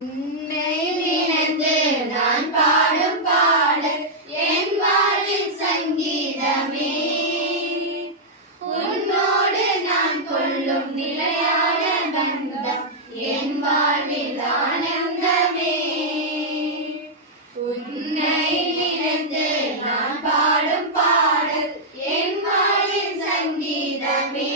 உன்னை நினைந்து நான் பாடும் பாடல் என் வாழ்வில் சங்கீதமே. உன்னோடு நான் கொள்ளும் நிலையான பந்தம் என் வாழ்வில் ஆனந்தமே. உன்னை நினைந்து நான் பாடும் பாடல் என் வாழ்வில் சங்கீதமே.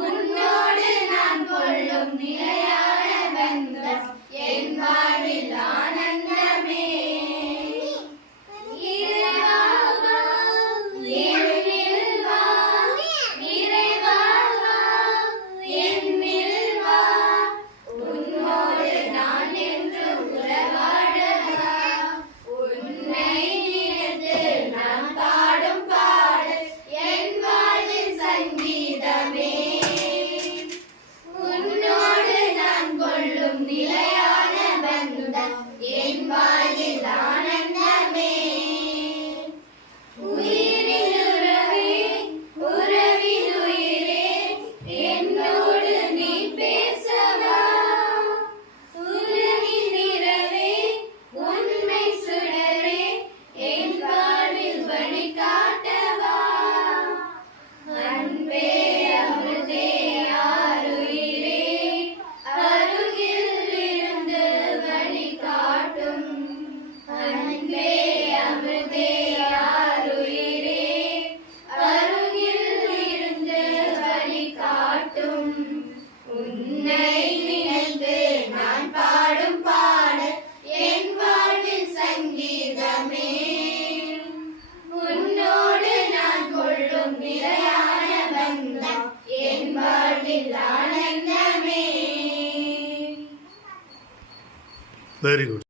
உன்னோடு நான் கொள்ளும் நிலையான பந்தம் என் வாழ்வில் ஆனந்தமே. நிலையான பந்தம் என் வாழ்வில் ஆனந்தமே. உயிரில் உறவே உறவில் உயிரே என்னோடு நீ பேசவா. உலகின் நிறவே உண்மை சுடரே என் வாழ்வில் வழி காட்டவா. அன்பே அமிர்தே ஆருயிரே அன்பே அமிர்தே ஆருயிரே அருகில் இருந்து வழி காட்டும். உன்னை நினைந்து நான் பாடும் பாடல் என் வாழ்வில் சங்கீதமே. உன்னோடு நான் கொள்ளும் நிலையான பந்தம் என் வாழ்வில் ஆனந்தமே. Very good.